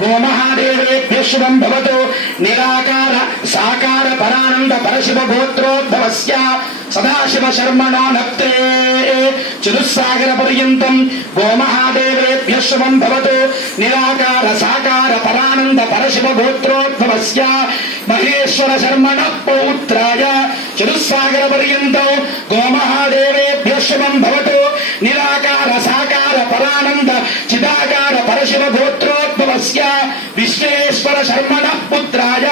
गोमहादेवेभ्यः शुभं भवतु। निराकार साकार परानंद परशिव गोत्रोद्भवस्य सदाशिव शर्मणो नक्ते चतुस्सागर पर्यन्तं गोमहादेवेभ्यः शुभं भवतु। निराकार साकार परानंद परशिव गोत्रोद्भवस्य महेश्वर शर्मणः पौत्राय चतुस्सागर पर्यन्तं गोमहादेवेभ्यः शुभं भवतु। निराकार साकार परानंद चिदाकार परशिव गोत्रोद्भवस्य विश्वेश्वर शर्मणः पुत्राय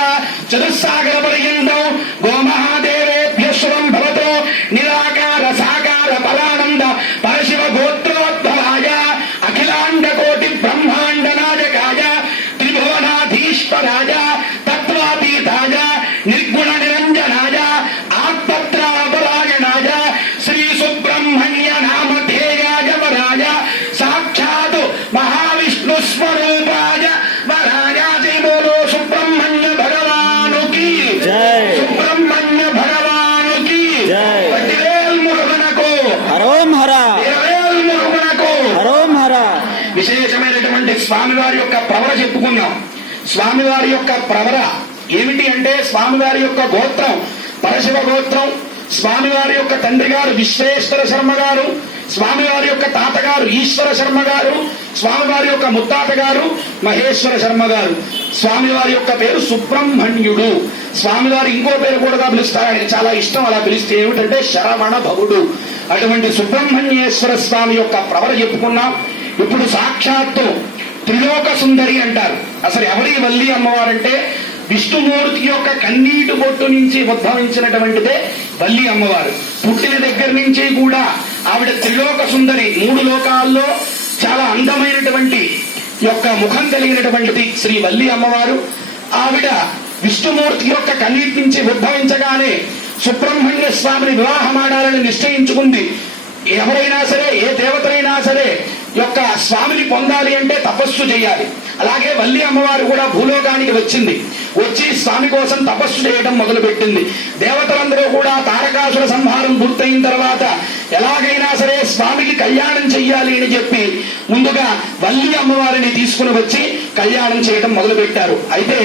चतुस्सागर पर्यन्तं गोमहादेवेभ्यः शुभं भवतु। निराकार साकार परानंद परशिव गोत्रोद्भवाय अखिलांड कोटि ब्रह्मांड नायकाय त्रिभुवनाधीश्वराय तत्वातीताय निर्गुण निरंजनाय आत्मत्रापरायणाय श्री सुब्रह्मण्य नामधेयाय वराय साक्षात् महाविष्णु स्वरूपाय वराय जय बोलो सुब्रह्मण्य भगवान की जय। सुब्रह्मण्य भगवान की जय। मुरुगनको హరోం హర మురుగनको హరోం హర. విశేషమైనటువంటి స్వామివారి యొక్క ప్రవర చెప్పుకున్నాం. స్వామివారి యొక్క ప్రవర ఏమిటి అంటే స్వామివారి యొక్క గోత్రం పరశివ గోత్రం. స్వామివారి యొక్క తండ్రి గారు విశ్వేశ్వర శర్మ గారు, స్వామివారి యొక్క తాతగారు ఈశ్వర శర్మ గారు, స్వామివారి యొక్క ముత్తాత గారు మహేశ్వర శర్మ గారు. స్వామివారి యొక్క పేరు సుబ్రహ్మణ్యుడు. స్వామివారి ఇంకో పేరు కూడా పిలుస్తారు, ఆయన చాలా ఇష్టం అలా పిలిస్తే, ఏమిటంటే శరవణ భవుడు. అటువంటి సుబ్రహ్మణ్యేశ్వర స్వామి యొక్క ప్రవర చెప్పుకున్నాం. ఇప్పుడు సాక్షాత్తు త్రిలోక సుందరి అంటారు. అసలు ఎవరి వల్లి అమ్మవారంటే విష్ణుమూర్తి యొక్క కన్నీటి బొట్టు నుంచి ఉద్భవించినటువంటిదే వల్లి అమ్మవారు. పుట్టిన దగ్గర నుంచి కూడా ఆవిడ త్రిలోక సుందరి. మూడు లోకాల్లో చాలా అందమైనటువంటి యొక్క ముఖం కలిగినటువంటిది శ్రీ వల్లి అమ్మవారు. ఆవిడ విష్ణుమూర్తి యొక్క కన్నీటి నుంచి ఉద్భవించగానే సుబ్రహ్మణ్య స్వామిని వివాహమాడాలని నిశ్చయించుకుంది. ఎవరైనా సరే, ఏ దేవతలైనా సరే యొక్క స్వామిని పొందాలి అంటే తపస్సు చేయాలి. అలాగే వల్లి అమ్మవారు కూడా భూలోకానికి వచ్చింది. వచ్చి స్వామి కోసం తపస్సు చేయడం మొదలుపెట్టింది. దేవతలందరూ కూడా తారకాసుర సంహారం పూర్తయిన తర్వాత ఎలాగైనా సరే స్వామికి కళ్యాణం చెయ్యాలి అని చెప్పి ముందుగా వల్లి అమ్మవారిని తీసుకుని వచ్చి కళ్యాణం చేయడం మొదలుపెట్టారు. అయితే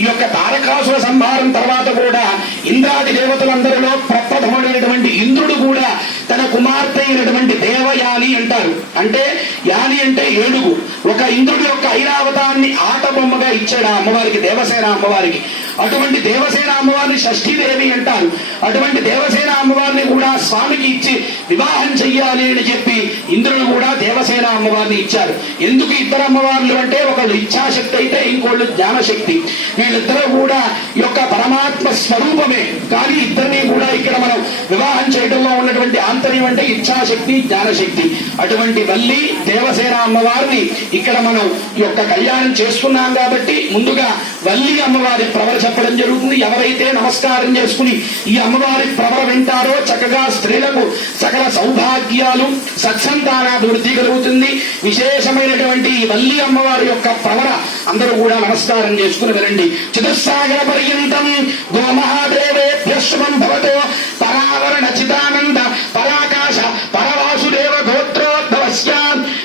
ఈ యొక్క తారకాసుర సంహారం తర్వాత కూడా ఇంద్రాది దేవతలందరిలో ప్రప్రథముడైనటువంటి ఇంద్రుడు కూడా తన కుమార్తె అయినటువంటి దేవయాని అంటారు. అంటే యాని అంటే ఏనుగు. ఒక ఇంద్రుడి యొక్క ఐరావతాన్ని ఆట బొమ్మగా ఇచ్చాడు ఆ అమ్మవారికి, దేవసేన అమ్మవారికి. అటువంటి దేవసేన అమ్మవారిని షష్ఠీదేవి అంటారు. అటువంటి దేవసేన అమ్మవారిని కూడా స్వామికి ఇచ్చి వివాహం చెయ్యాలి అని చెప్పి ఇంద్రుడు కూడా దేవసేన అమ్మవారిని ఇచ్చారు. ఎందుకు ఇద్దరు అమ్మవార్లు అంటే ఒకళ్ళు ఇచ్ఛాశక్తి అయితే ఇంకోళ్ళు జ్ఞానశక్తి. వీళ్ళిద్దరూ కూడా ఈ యొక్క పరమాత్మ స్వరూపమే. కానీ ఇద్దరిని కూడా ఇక్కడ మనం వివాహం చేయడంలో ఉన్నటువంటి ఆంతర్యం అంటే ఇచ్ఛాశక్తి, జ్ఞానశక్తి. అటువంటి వల్లి దేవసేన అమ్మవారిని ఇక్కడ మనం ఈ యొక్క కళ్యాణం చేసుకున్నాం. కాబట్టి ముందుగా వల్లి అమ్మవారి ప్రవర చెప్పడం జరుగుతుంది. ఎవరైతే నమస్కారం చేసుకుని ఈ అమ్మవారి ప్రవర వింటారో చక్కగా స్త్రీలకు సకల సౌభాగ్యాలు, సత్సంతానాభివృద్ధి కలుగుతుంది. విశేషమైనటువంటి ఈ వల్లి అమ్మవారి యొక్క ప్రవర అందరూ కూడా నమస్కారం చేసుకుని వినండి. చతుస్సాగర పర్యంతం గోమహాదేవేభ్యః శుభం భవతు. పరావరణ చిదానంద పరాకాశ పరవాసుదేవ గోత్రోద్భవస్య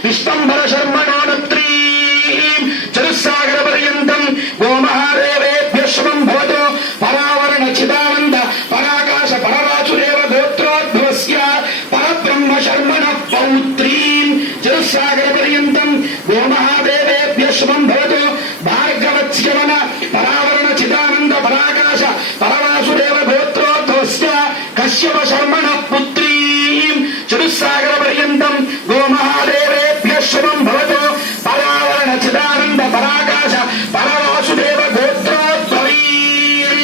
విశ్వంభర శర్మణో నత్రీ చతుస్సాగర పర్యంతం గోమహాదేవేభ్యః శుభం భవతు. పరావరణ చిదానంద పరాకాశ పరవాసుదేవ గోత్రోద్భవస్య పరబ్రహ్మ శర్మణ పౌత్రీం చతుస్సాగర పర్యంతం గోమహాదేవేభ్యః శుభం భవతు. భార్గవత్స్యవన పరావరణ చిదానంద పరాకాశ పరవాసుదేవ గోత్రోద్భవస్య కశ్యప శర్మణ పుత్రీం చతుస్సాగర పర్యంతం గోమహాదేవేభ్యః శుభం భవతు. పరావరణ చిదానంద పరాకాశ పరవాసుదేవ గోత్రోద్భవీం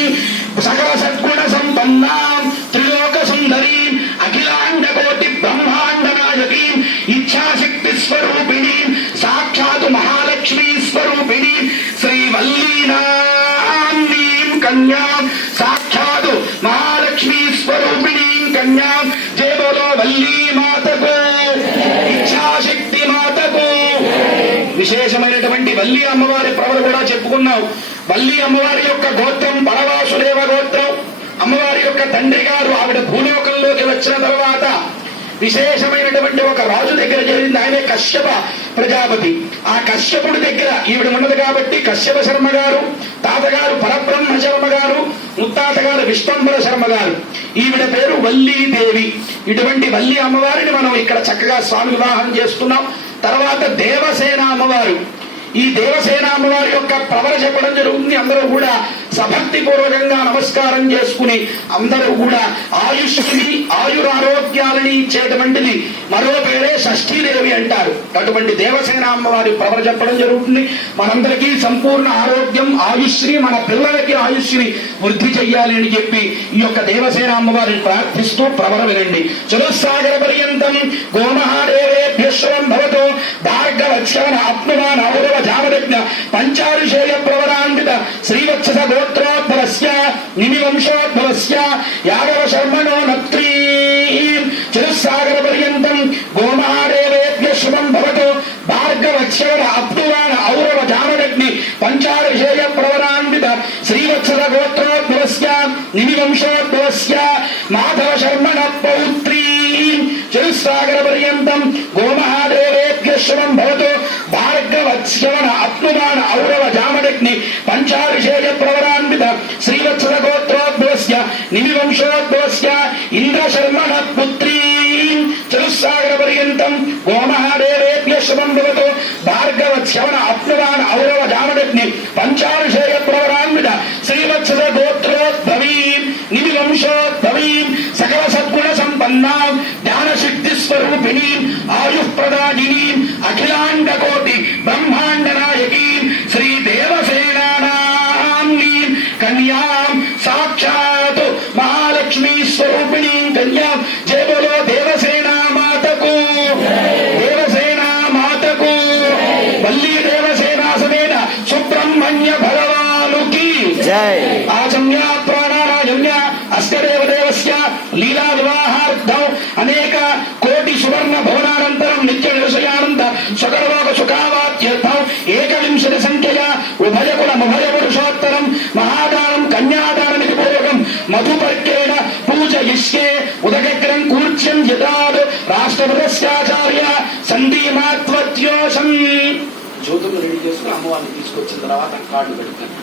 సకల సద్గుణ సంపన్నాం త్రిలోక సుందరీం అఖిలాండ కోటి బ్రహ్మాండ నాయకీం ఇచ్ఛాశక్తి స్వరూపిణీం సాక్షాత్ మహాలక్ష్మీ స్వరూపిణీం శ్రీవల్లీనాం కన్యాం సాక్షాత్ మహాలక్ష్మీ స్వరూపిణీం కన్యాం. జయ బోలో వల్లీ మాతకు, ఇచ్ఛాశక్తి మాతకు. విశేషమైనటువంటి వల్లి అమ్మవారి ప్రవర కూడా చెప్పుకున్నాం. వల్లి అమ్మవారి యొక్క గోత్రం పరవాసుదేవ గోత్రం. అమ్మవారి యొక్క తండ్రి గారు ఆవిడ భూలోకంలోకి వచ్చిన తర్వాత విశేషమైనటువంటి ఒక రాజు దగ్గర జరిగింది. ఆయనే కశ్యప ప్రజాపతి. ఆ కశ్యపుడి దగ్గర ఈవిడ ఉన్నది కాబట్టి కశ్యప శర్మ గారు, తాతగారు పరబ్రహ్మ శర్మ గారు, ముత్తాతగారు విశ్వంబర శర్మ గారు. ఈవిడ పేరు వల్లీదేవి. ఇటువంటి వల్లి అమ్మవారిని మనం ఇక్కడ చక్కగా స్వామి వివాహం చేస్తున్నాం. తర్వాత దేవసేన అమ్మవారు. ఈ దేవసేన అమ్మవారి యొక్క ప్రవర చెప్పడం జరుగుతుంది. అందరూ కూడా సభక్తి పూర్వకంగా నమస్కారం చేసుకుని అందరూ కూడా ఆయుష్ని ఆయురారోగ్యాలని ఇచ్చేటువంటిది మరో పేరే షష్ఠీదేవి అంటారు. అటువంటి దేవసేన అమ్మవారి ప్రవర చెప్పడం జరుగుతుంది. మనందరికీ సంపూర్ణ ఆరోగ్యం, ఆయుష్ని, మన పిల్లలకి ఆయుష్ని వృద్ధి చెయ్యాలి అని చెప్పి ఈ యొక్క దేవసేన అమ్మవారిని ప్రార్థిస్తూ ప్రవర వినండి. చతుస్సాగర పర్యంతం గోమహాదేవేభ్యశ్వరం భవతో భార్గవక్షణ ఆత్మవాన్ ఔరవ జామదజ్ఞ పంచారుషేయ ప్రవరాన్విత శ్రీవత్స గోత్రోద్భవస్య నిమివంశోద్భవస్య యాదవ శర్మణో నత్రీ చతుస్సాగర పర్యంతం గోమహాదేవేభ్య శుభం భవతో భార్గవక్షణ అప్నువాన్ ఔరవ జామదగ్ని పంచారుషేయ ప్రవరాన్విత శ్రీవత్స గోత్రోద్భవస్య నిమివంశోద్భవస్య మాధవ శర్మణ పౌత్రీ చతుస్సాగర పర్యంతం గోమహాదేవేభ్య శుభం భవతో భార్గవశ్రవణ అప్నుమాన ఔరవ జామదగ్ని పంచాభిషేక ప్రవరాన్విత శ్రీవత్స గోత్రోద్భవస్య నిమివంశోద్భవస్య ఇంద్రశర్మణ పుత్రీ చతుస్సాగర పర్యంతం గోమహాదేవేభ్య శుభం భవతో భార్గవశ్రవణ అప్నుమాన ఔరవ జామదగ్ని పంచాభిషేక ప్రవరాన్విత శ్రీవత్స గోత్రోద్భవీం నిమివంశోద్భవీం సకల సద్గుణ సంపన్నాం జ్ఞాన సిద్ధి స్వరూపిణీం ఆయుఃప్రదాయినీం అఖిలాండ కోటి బ్రహ్మాండ నాయకీం శ్రీ దేవసేనానాంనీం కన్యాం సాక్షాత్ మహాలక్ష్మీ స్వరూపిణీం కన్యాం. జయ బోలో దేవసేనా మాతకు, దేవసేనా మాతకు, వల్లీ దేవసేనా సమేత సుబ్రహ్మణ్య భగవానుకి జై. ఆచమ్య ప్రాణారాజమ్య అస్య దేవదేవస్య లీలా వివాహార్థం అనేక కోటి సువర్ణ భవనానంతరం నిత్య నిరసయానంద సకలలోక సుఖావాత్యర్థం ఏకవింశతి సంఖ్యయ ఉభయకులముభయ పురుషోత్తరం మహాదానం కన్యాదానమితి పూర్వకం మధుపర్కేణ పూజయిష్యే ఉదకగ్రం కూర్చ్యం యదాద్ రాష్ట్రపదస్యాచార్య సంధీమాత్వత్యోషం. జ్యోతులు రెడీ చేసుకుని అమ్మవారిని తీసుకొచ్చిన తర్వాత కార్డు పెడతాను.